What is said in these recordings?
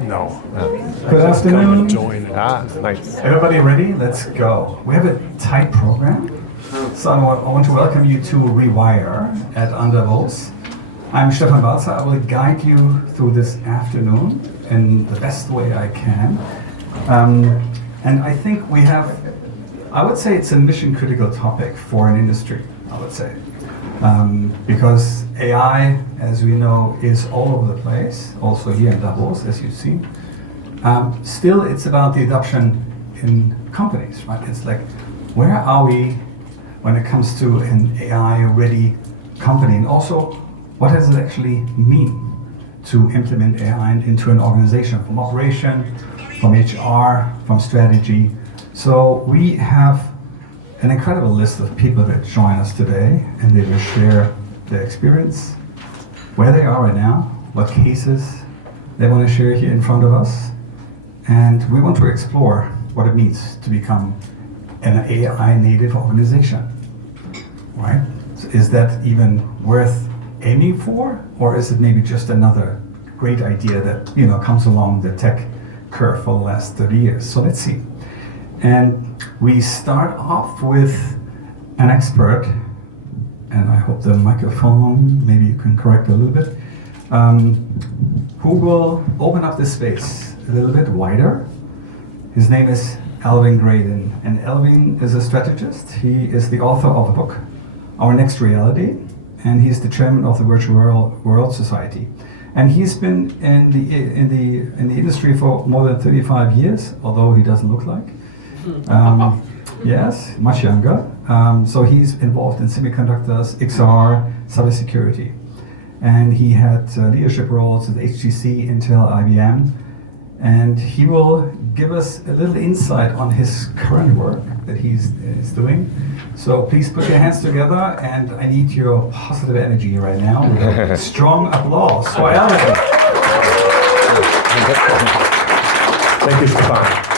No. Good afternoon. Join. Nice. Everybody ready? Let's go. We have a tight program. So I want to welcome you to Rewire at Davos. I'm Stefan Walzer. I will guide you through this afternoon in the best way I can. And I think we have, I would say it's a mission critical topic for an industry, I would say. Because AI, as we know, is all over the place, also here in Davos, as you've seen. Still, it's about the adoption in companies, right? It's like, where are we when it comes to an AI-ready company? And also, what does it actually mean to implement AI into an organization, from operation, from HR, from strategy? So we have an incredible list of people that join us today, and they will share their experience, where they are right now, what cases they want to share here in front of us. And we want to explore what it means to become an AI native organization, right? So is that even worth aiming for, or is it maybe just another great idea that comes along the tech curve for the last 30 years? So let's see. And we start off with an expert, and I hope the microphone, maybe you can correct a little bit, who will open up this space a little bit wider. His name is Alvin Graylin, and Alvin is a strategist. He is the author of a book, Our Next Reality, and he's the chairman of the Virtual World Society. And he's been in the industry for more than 35 years, although he doesn't look like. Yes, much younger. So he's involved in semiconductors, XR, cybersecurity. And he had leadership roles at HTC, Intel, IBM. And he will give us a little insight on his current work that he's doing. So please put your hands together, and I need your positive energy right now. With a strong applause for Alvin. Thank you, Stefan.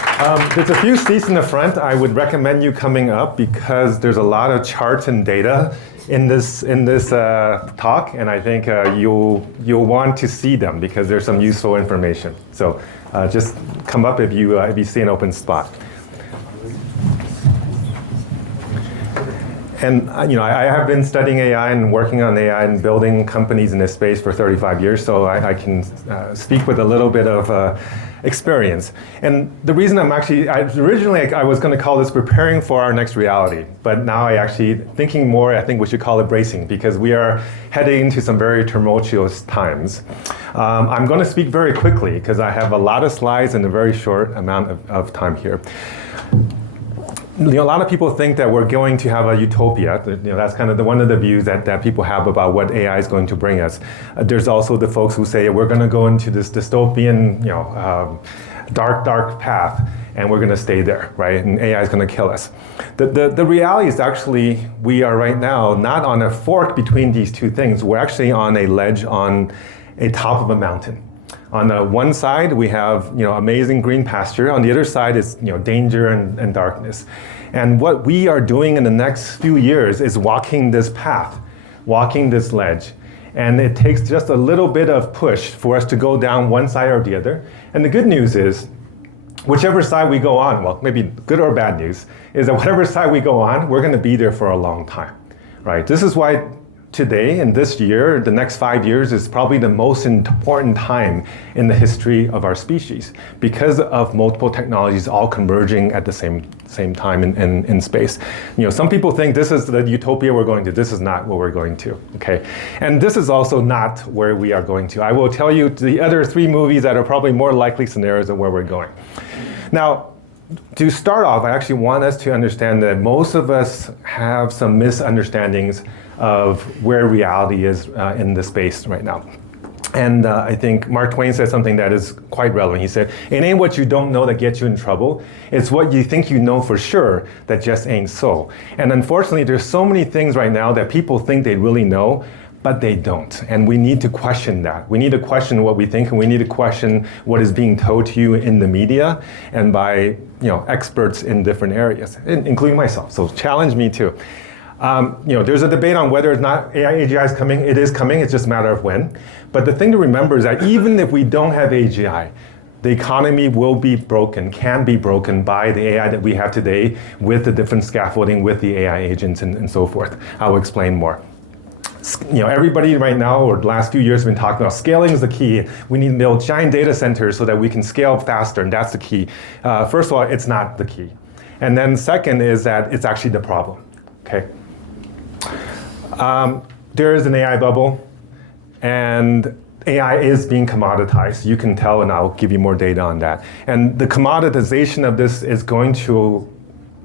There's a few seats in the front. I would recommend you coming up because there's a lot of charts and data in this talk, and I think you'll want to see them because there's some useful information. So just come up if you see an open spot. And I have been studying AI and working on AI and building companies in this space for 35 years, so I can speak with a little bit of experience. And the reason originally I was going to call this preparing for our next reality, but now I think we should call it bracing, because we are heading into some very tumultuous times. I'm going to speak very quickly because I have a lot of slides and a very short amount of time here. A lot of people think that we're going to have a utopia. That's kind of one of the views that people have about what AI is going to bring us. There's also the folks who say we're going to go into this dystopian, dark path, and we're going to stay there, right? And AI is going to kill us. The reality is actually we are right now not on a fork between these two things. We're actually on a ledge on a top of a mountain. On the one side, we have amazing green pasture. On the other side is danger and darkness. And what we are doing in the next few years is walking this path, walking this ledge. And it takes just a little bit of push for us to go down one side or the other. And the good news is, whichever side we go on, well, maybe good or bad news, is that whatever side we go on, we're going to be there for a long time, right? This is why today and this year, the next 5 years, is probably the most important time in the history of our species because of multiple technologies all converging at the same time in space. Some people think this is the utopia we're going to. This is not what we're going to, okay? And this is also not where we are going to. I will tell you the other 3 movies that are probably more likely scenarios of where we're going. Now, to start off, I actually want us to understand that most of us have some misunderstandings of where reality is in the space right now. And I think Mark Twain said something that is quite relevant. He said, it ain't what you don't know that gets you in trouble. It's what you think you know for sure that just ain't so. And unfortunately, there's so many things right now that people think they really know, but they don't. And we need to question that. We need to question what we think, and we need to question what is being told to you in the media and by experts in different areas, including myself. So challenge me too. There's a debate on whether or not AGI is coming. It is coming, it's just a matter of when. But the thing to remember is that even if we don't have AGI, the economy will be broken, can be broken by the AI that we have today with the different scaffolding, with the AI agents and so forth. I'll explain more. Everybody right now, or the last few years, have been talking about scaling is the key. We need to build giant data centers so that we can scale faster, and that's the key. First of all, it's not the key. And then second is that it's actually the problem, okay? There is an AI bubble, and AI is being commoditized. You can tell, and I'll give you more data on that. And the commoditization of this is going to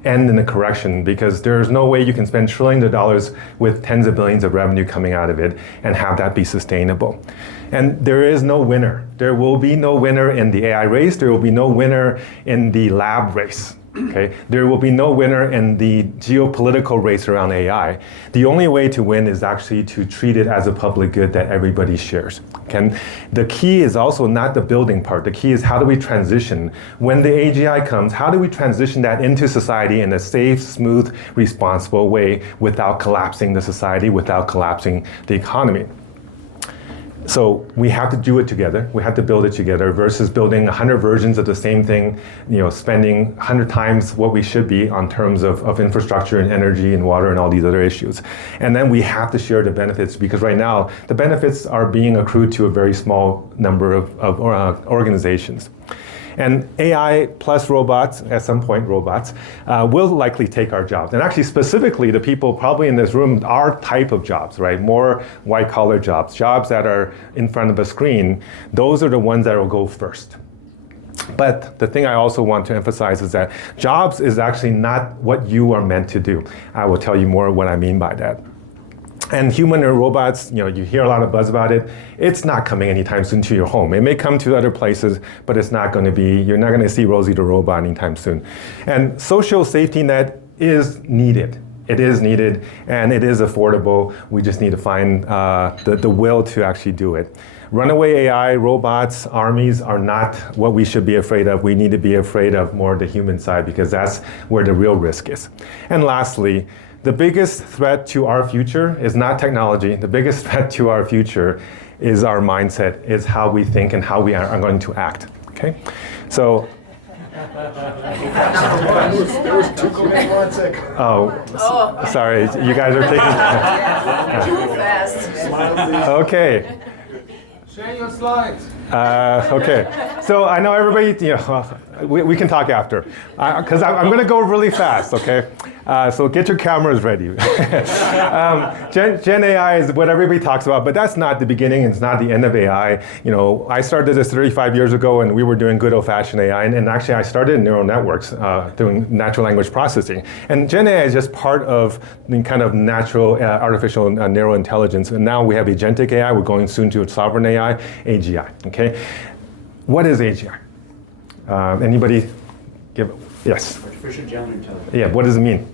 end in a correction, because there's no way you can spend trillions of dollars with tens of billions of revenue coming out of it and have that be sustainable. And there is no winner. There will be no winner in the AI race. There will be no winner in the lab race. Okay? There will be no winner in the geopolitical race around AI. The only way to win is actually to treat it as a public good that everybody shares. Okay? The key is also not the building part. The key is how do we transition? When the AGI comes, how do we transition that into society in a safe, smooth, responsible way without collapsing the society, without collapsing the economy? So we have to do it together. We have to build it together versus building 100 versions of the same thing, spending 100 times what we should be on terms of infrastructure and energy and water and all these other issues. And then we have to share the benefits, because right now the benefits are being accrued to a very small number of organizations. And AI plus robots, at some point robots, will likely take our jobs. And actually specifically the people probably in this room, our type of jobs, right? More white collar jobs, jobs that are in front of a screen, those are the ones that will go first. But the thing I also want to emphasize is that jobs is actually not what you are meant to do. I will tell you more what I mean by that. And human and robots, you hear a lot of buzz about it. It's not coming anytime soon to your home. It may come to other places, but it's not going to be, you're not going to see Rosie the robot anytime soon. And social safety net is needed. It is needed, and it is affordable. We just need to find the will to actually do it. Runaway AI, robots, armies are not what we should be afraid of. We need to be afraid of more the human side, because that's where the real risk is. And lastly, the biggest threat to our future is not technology. The biggest threat to our future is our mindset, is how we think and how we are going to act. Okay? So. There was 2 comments. Sorry, you guys are taking. Too fast. Okay. Share your slides. Okay. So I know everybody, we can talk after, because I'm going to go really fast, okay? So get your cameras ready. Gen AI is what everybody talks about, but that's not the beginning, it's not the end of AI. I started this 35 years ago, and we were doing good old-fashioned AI, and actually I started in neural networks, doing natural language processing. And Gen AI is just part of the kind of natural artificial neural intelligence, and now we have agentic AI, we're going soon to sovereign AI, AGI, okay? What is AGI? Anybody give, yes? Artificial general intelligence. Yeah, what does it mean?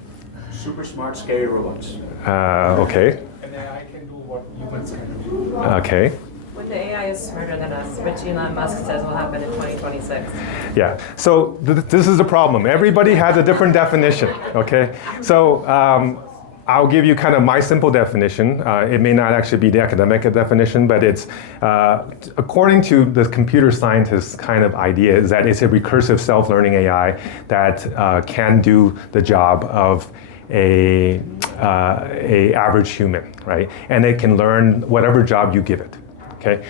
Super smart, scary robots. Okay. And AI can do what humans can do. Okay. When the AI is smarter than us, which Elon Musk says will happen in 2026. Yeah, so this is the problem. Everybody has a different definition, okay? So I'll give you kind of my simple definition. It may not actually be the academic definition, but it's, according to the computer scientist kind of idea, is that it's a recursive self-learning AI that can do the job of a average human, right? And it can learn whatever job you give it, okay?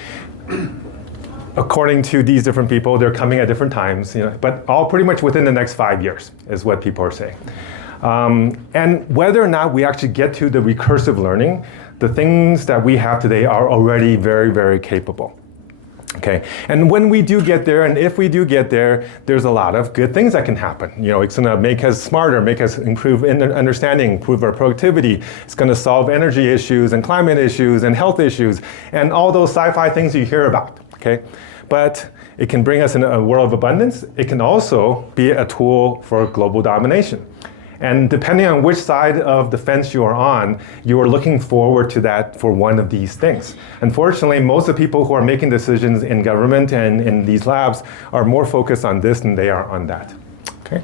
According to these different people, they're coming at different times, but all pretty much within the next 5 years is what people are saying. And whether or not we actually get to the recursive learning, the things that we have today are already very, very capable. Okay, and when we do get there, and if we do get there, there's a lot of good things that can happen. It's going to make us smarter, make us improve in understanding, improve our productivity. It's going to solve energy issues and climate issues and health issues and all those sci-fi things you hear about. Okay, but it can bring us in a world of abundance. It can also be a tool for global domination. And depending on which side of the fence you are on, you are looking forward to that for one of these things. Unfortunately, most of the people who are making decisions in government and in these labs are more focused on this than they are on that. Okay?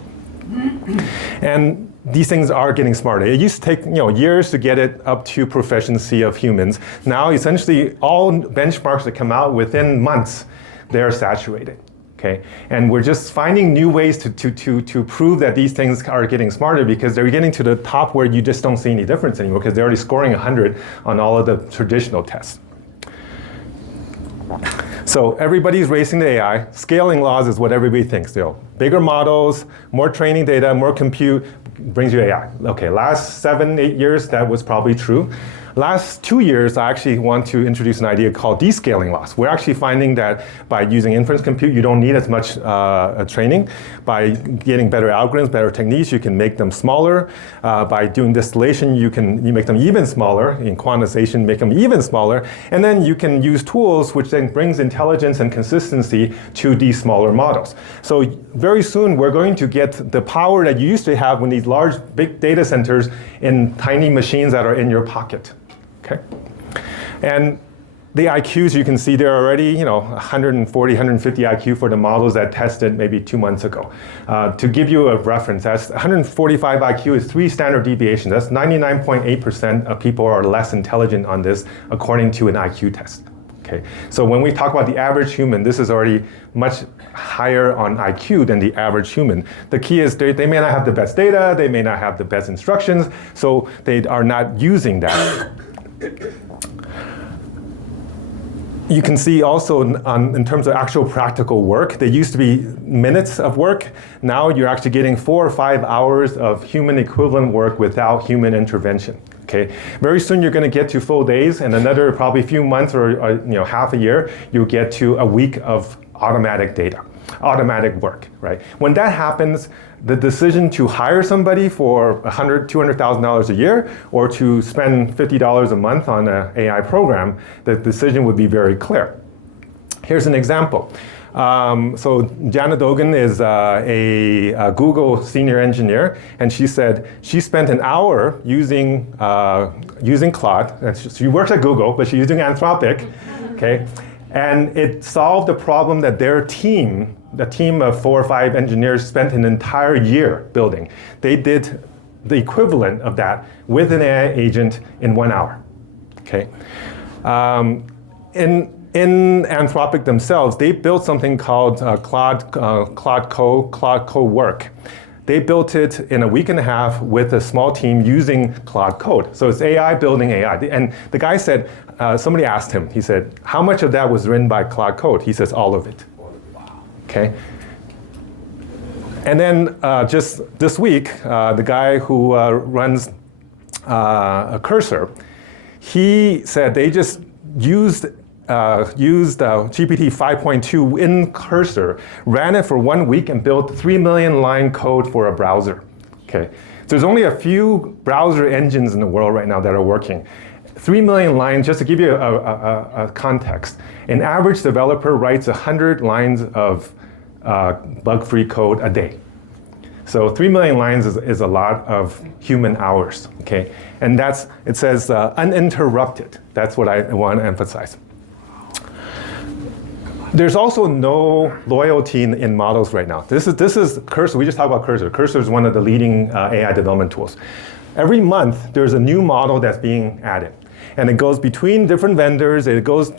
And these things are getting smarter. It used to take years to get it up to proficiency of humans. Now, essentially, all benchmarks that come out within months, they're saturated. Okay, and we're just finding new ways to prove that these things are getting smarter because they're getting to the top where you just don't see any difference anymore because they're already scoring 100 on all of the traditional tests. So everybody's racing to AI. Scaling laws is what everybody thinks. Bigger models, more training data, more compute brings you AI. Okay, last 7, 8 years, that was probably true. Last 2 years, I actually want to introduce an idea called descaling loss. We're actually finding that by using inference compute, you don't need as much training. By getting better algorithms, better techniques, you can make them smaller. By doing distillation, you make them even smaller. In quantization, make them even smaller. And then you can use tools which then brings intelligence and consistency to these smaller models. So very soon, we're going to get the power that you used to have when these large, big data centers in tiny machines that are in your pocket. Okay, and the IQs you can see they're already 140, 150 IQ for the models that tested maybe 2 months ago. To give you a reference, that's 145 IQ is 3 standard deviations. That's 99.8% of people are less intelligent on this according to an IQ test. Okay, so when we talk about the average human, this is already much higher on IQ than the average human. The key is they may not have the best data, they may not have the best instructions, so they are not using that. You can see also in terms of actual practical work, they used to be minutes of work. Now you're actually getting 4 or 5 hours of human equivalent work without human intervention. Okay, very soon you're going to get to full days, and another probably few months or half a year, you'll get to a week of automatic work, right? When that happens, the decision to hire somebody for $100,000, $200,000 a year or to spend $50 a month on an AI program, the decision would be very clear. Here's an example. So Jana Dogan is a Google senior engineer, and she said she spent an hour using Claude. She works at Google, but she's using Anthropic, okay? And it solved the problem that their team, the team of 4 or 5 engineers, spent an entire year building. They did the equivalent of that with an AI agent in 1 hour. Okay. In Anthropic themselves, they built something called Claude Co-work. They built it in a week and a half with a small team using Claude Code. So it's AI building AI. And the guy said, somebody asked him, he said, how much of that was written by Claude Code? He says, all of it. Okay. And then just this week, the guy who runs a Cursor, he said they just used GPT 5.2 in Cursor, ran it for 1 week, and built 3 million line code for a browser. Okay, so there's only a few browser engines in the world right now that are working. 3 million lines, just to give you a context, an average developer writes 100 lines of bug-free code a day. So 3 million lines is a lot of human hours, okay? And it says uninterrupted. That's what I want to emphasize. There's also no loyalty in models right now. This is Cursor. We just talked about Cursor. Cursor is one of the leading AI development tools. Every month, there's a new model that's being added. And it goes between different vendors. It goes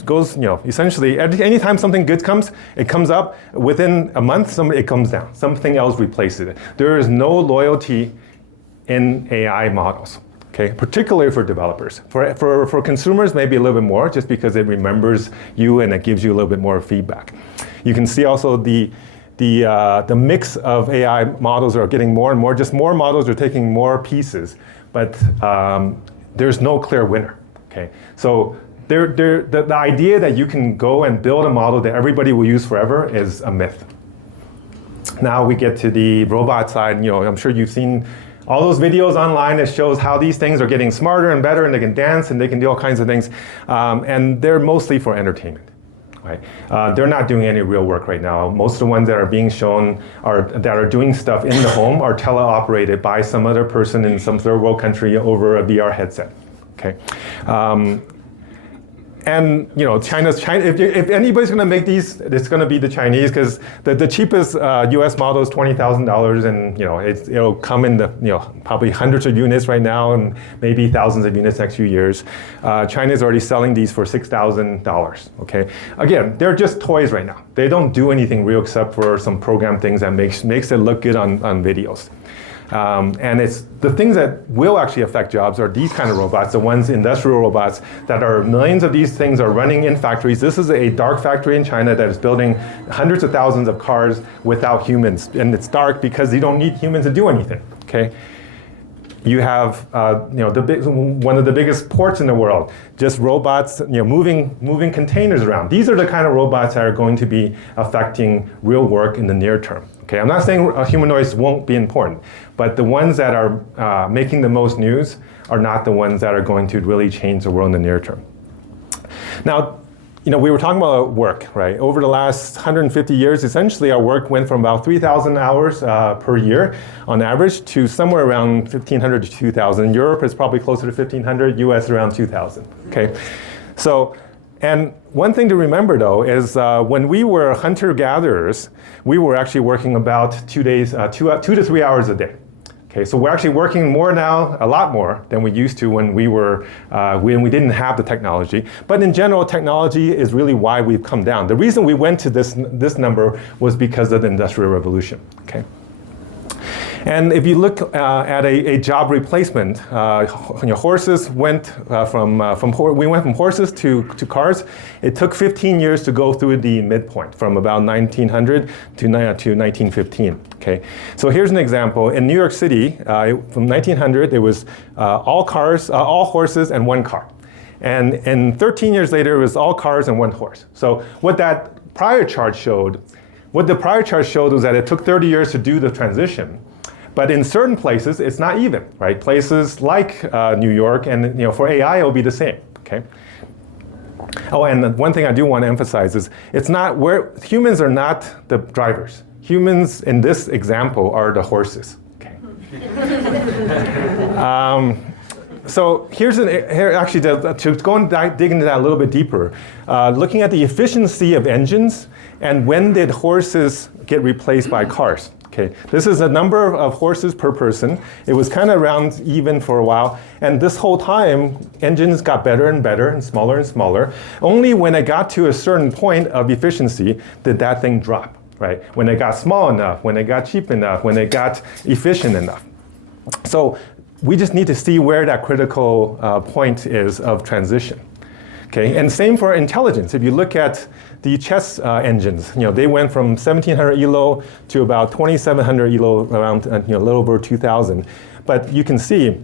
essentially, anytime something good comes, it comes up. Within a month, it comes down. Something else replaces it. There is no loyalty in AI models. Okay, particularly for developers. For consumers, maybe a little bit more, just because it remembers you and it gives you a little bit more feedback. You can see also the mix of AI models are getting more and more. Just more models are taking more pieces, but there's no clear winner. Okay, so the idea that you can go and build a model that everybody will use forever is a myth. Now we get to the robot side. I'm sure you've seen all those videos online that shows how these things are getting smarter and better, and they can dance and they can do all kinds of things, and they're mostly for entertainment. Right? They're not doing any real work right now. Most of the ones that are being shown that are doing stuff in the home are teleoperated by some other person in some third world country over a VR headset. Okay, And China. If anybody's going to make these, it's going to be the Chinese, because the cheapest U.S. model is $20,000, and it'll come in the probably hundreds of units right now, and maybe thousands of units next few years. China is already selling these for $6,000. Okay, again, they're just toys right now. They don't do anything real except for some program things that makes it look good on videos. And it's the things that will actually affect jobs are these kind of robots, the ones, industrial robots, that are millions of these things are running in factories. This is a dark factory in China that is building hundreds of thousands of cars without humans. And it's dark because you don't need humans to do anything, okay? You have one of the biggest ports in the world, just robots moving containers around. These are the kind of robots that are going to be affecting real work in the near term. Okay, I'm not saying humanoids won't be important, but the ones that are making the most news are not the ones that are going to really change the world in the near term. Now, we were talking about work, right? Over the last 150 years, essentially our work went from about 3,000 hours per year on average to somewhere around 1,500 to 2,000. Europe is probably closer to 1,500, US around 2,000, okay? So, and one thing to remember though is when we were hunter-gatherers, we were actually working about 2 to 3 hours a day. Okay, so we're actually working more now, a lot more than we used to when we didn't have the technology. But in general, technology is really why we've come down. The reason we went to this number was because of the Industrial Revolution. Okay. And if you look at a job replacement, horses went we went from horses to cars. It took 15 years to go through the midpoint, from about 1900 to 1915. Okay, so here's an example. In New York City, from 1900, there was all cars, all horses, and one car. And 13 years later, it was all cars and one horse. So what the prior chart showed was that it took 30 years to do the transition. But in certain places, it's not even, right? Places like New York, and for AI, it'll be the same, okay? Oh, and one thing I do want to emphasize is humans are not the drivers. Humans in this example are the horses, okay? So here actually to go and dig into that a little bit deeper, looking at the efficiency of engines and when did horses get replaced by cars. Okay, this is a number of horses per person. It was kind of around even for a while, and this whole time, engines got better and better and smaller. Only when it got to a certain point of efficiency did that thing drop, right? When it got small enough, when it got cheap enough, when it got efficient enough. So we just need to see where that critical point is of transition. Okay, and same for intelligence. If you look at the chess engines, they went from 1,700 ELO to about 2,700 ELO, around a little over 2,000. But you can see,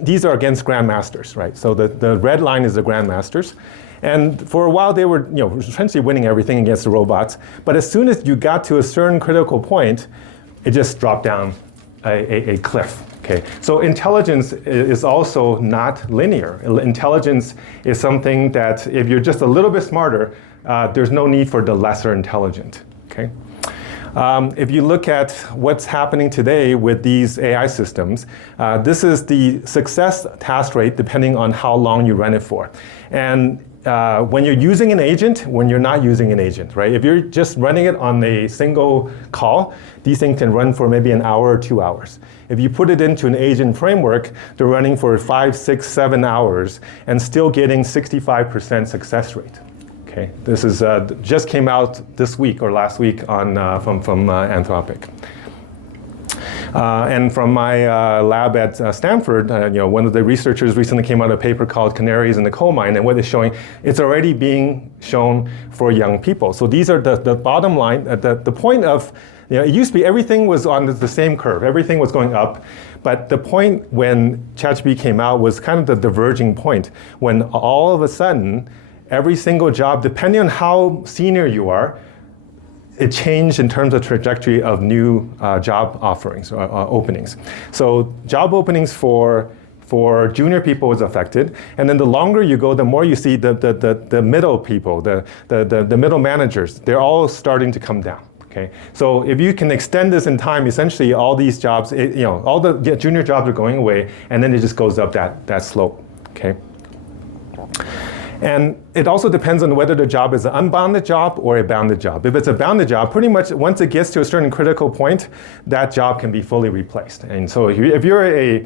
these are against grandmasters, right? So the red line is the grandmasters. And for a while they were essentially winning everything against the robots. But as soon as you got to a certain critical point, it just dropped down a cliff. Okay, so intelligence is also not linear. Intelligence is something that if you're just a little bit smarter, there's no need for the lesser intelligent. Okay, if you look at what's happening today with these AI systems, this is the success task rate depending on how long you run it for. And when you're using an agent, when you're not using an agent, right? If you're just running it on a single call, these things can run for maybe an hour or 2 hours. If you put it into an agent framework, they're running for 5, 6, 7 hours and still getting 65% success rate. Okay, this is just came out this week or last week on from Anthropic. And from my lab at Stanford, one of the researchers recently came out with a paper called Canaries in the Coal Mine, and what it's showing, it's already being shown for young people. So these are the bottom line, the point of, it used to be everything was on the same curve, everything was going up, but the point when ChatGPT came out was kind of the diverging point, when all of a sudden, every single job, depending on how senior you are, it changed in terms of trajectory of new job offerings or openings. So job openings for junior people was affected, and then the longer you go, the more you see the middle people, the middle managers, they're all starting to come down. Okay, so if you can extend this in time, essentially all these jobs, all the junior jobs are going away, and then it just goes up that slope. Okay. And it also depends on whether the job is an unbounded job or a bounded job. If it's a bounded job, pretty much once it gets to a certain critical point, that job can be fully replaced. And so if you're a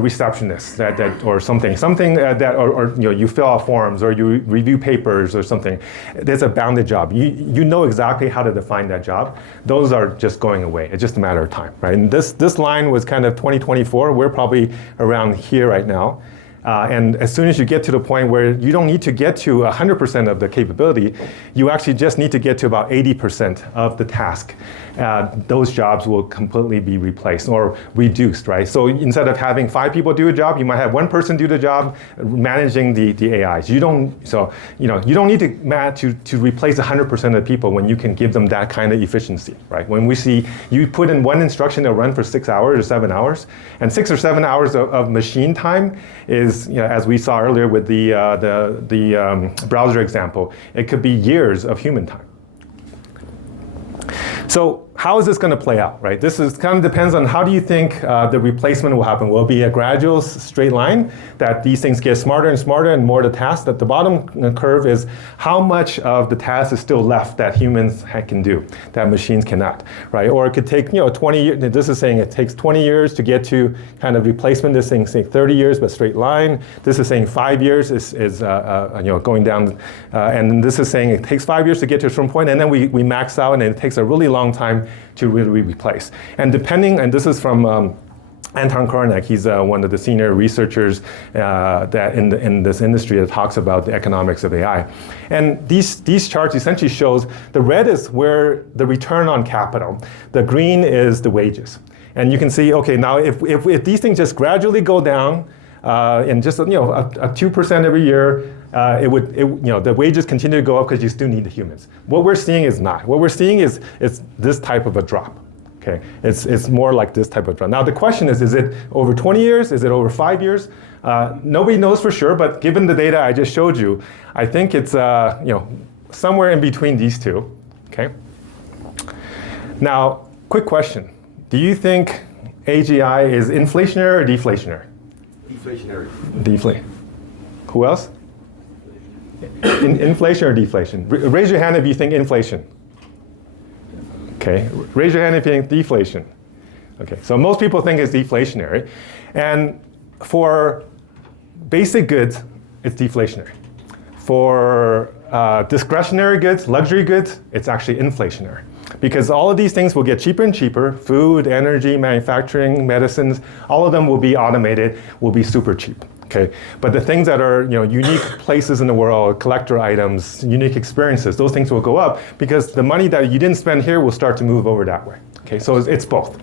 receptionist or something or you fill out forms or you review papers or something, there's a bounded job. You know exactly how to define that job. Those are just going away. It's just a matter of time, right? And this line was kind of 2024. We're probably around here right now. And as soon as you get to the point where you don't need to get to 100% of the capability, you actually just need to get to about 80% of the task. Those jobs will completely be replaced or reduced, right? So instead of having 5 people do a job, you might have 1 person do the job managing the AIs. You don't need to replace 100% of the people when you can give them that kind of efficiency, right? When we see you put in 1 instruction to run for 6 hours or 7 hours, and 6 or 7 hours of machine time is, as we saw earlier with the browser example, it could be years of human time. So how is this going to play out, right? This kind of depends on how do you think the replacement will happen. Will it be a gradual straight line that these things get smarter and smarter and more the task? That the bottom curve is how much of the task is still left that humans can do, that machines cannot, right? Or it could take 20 years. This is saying it takes 20 years to get to kind of replacement. This thing saying 30 years, but straight line. This is saying 5 years is going down, and this is saying it takes 5 years to get to a certain point, and then we max out, and it takes a really long time to really replace. And this is from Anton Kornak. He's one of the senior researchers that in this industry that talks about the economics of AI. And these charts essentially shows the red is where the return on capital, the green is the wages. And you can see, okay, now if these things just gradually go down, and just a 2% every year, the wages continue to go up because you still need the humans. What we're seeing is not. What we're seeing is this type of a drop. Okay, it's more like this type of drop. Now the question is it over 20 years? Is it over 5 years? Nobody knows for sure, but given the data I just showed you, I think it's somewhere in between these two. Okay. Now, quick question: do you think AGI is inflationary or deflationary? Deflationary. Who else? Inflation or deflation? Raise your hand if you think inflation. Okay. Raise your hand if you think deflation. Okay. So most people think it's deflationary. And for basic goods, it's deflationary. For discretionary goods, luxury goods, it's actually inflationary. Because all of these things will get cheaper and cheaper. Food, energy, manufacturing, medicines, all of them will be automated, will be super cheap. Okay, but the things that are unique places in the world, collector items, unique experiences, those things will go up because the money that you didn't spend here will start to move over that way. Okay, so it's both.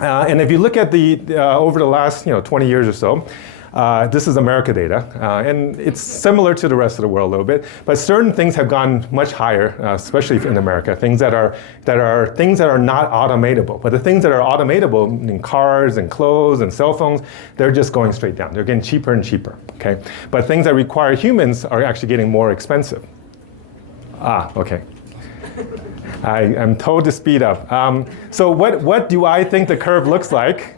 And if you look at over the last 20 years or so, this is America data, and it's similar to the rest of the world a little bit, but certain things have gone much higher, especially in America, things that are things that are not automatable. But the things that are automatable in cars and clothes and cell phones, they're just going straight down. They're getting cheaper and cheaper, okay? But things that require humans are actually getting more expensive. Okay. I'm told to speed up. So what do I think the curve looks like?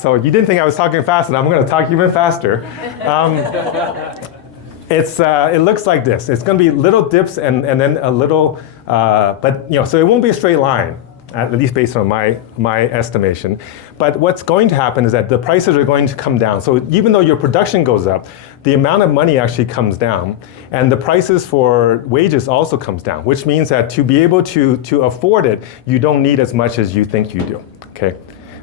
So you didn't think I was talking fast, and I'm going to talk even faster. It looks like this. It's going to be little dips and then a little, so it won't be a straight line, at least based on my estimation. But what's going to happen is that the prices are going to come down. So even though your production goes up, the amount of money actually comes down, and the prices for wages also comes down, which means that to be able to afford it, you don't need as much as you think you do. Okay.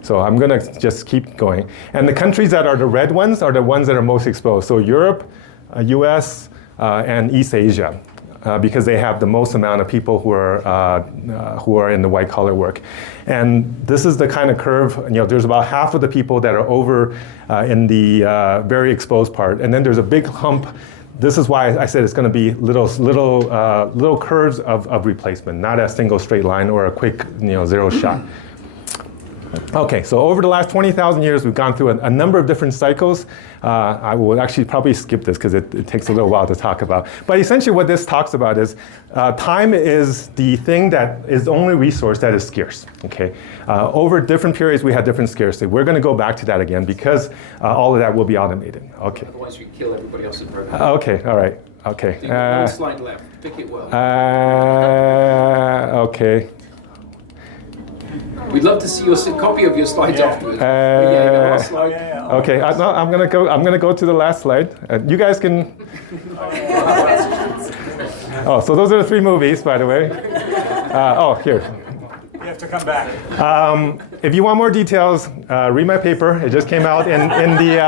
So I'm going to just keep going. And the countries that are the red ones are the ones that are most exposed. So Europe, US, and East Asia, because they have the most amount of people who are in the white collar work. And this is the kind of curve, there's about half of the people that are over in the very exposed part. And then there's a big hump. This is why I said it's going to be little curves of replacement, not a single straight line or a quick zero shot. Okay, so over the last 20,000 years, we've gone through a number of different cycles. I will actually probably skip this because it takes a little while to talk about. But essentially what this talks about is time is the thing that is the only resource that is scarce, okay? Over different periods, we had different scarcity. We're going to go back to that again because all of that will be automated, okay? Otherwise, we kill everybody else in program. Okay, all right, okay. You've got one slide left. Pick it well. Okay. We'd love to see your copy of your slides afterwards. Yeah, the last slide. Okay, no, I'm gonna go to the last slide. You guys can. Oh, so those are the 3 movies, by the way. Here. You have to come back. If you want more details, read my paper. It just came out in the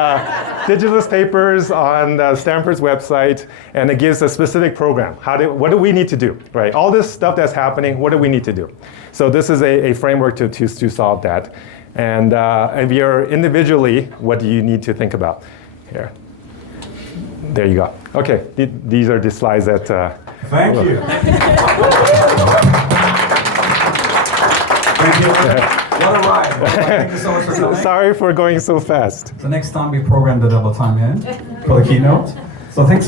Digilist papers on Stanford's website, and it gives a specific program. What do we need to do, right? All this stuff that's happening, what do we need to do? So this is a framework to solve that. And if you're individually, what do you need to think about? Here. There you go. Okay, these are the slides that... Thank you. Thank you. What a ride. Thank you so much for coming. Sorry for going so fast. So next time we program the double time in for the keynote. So thanks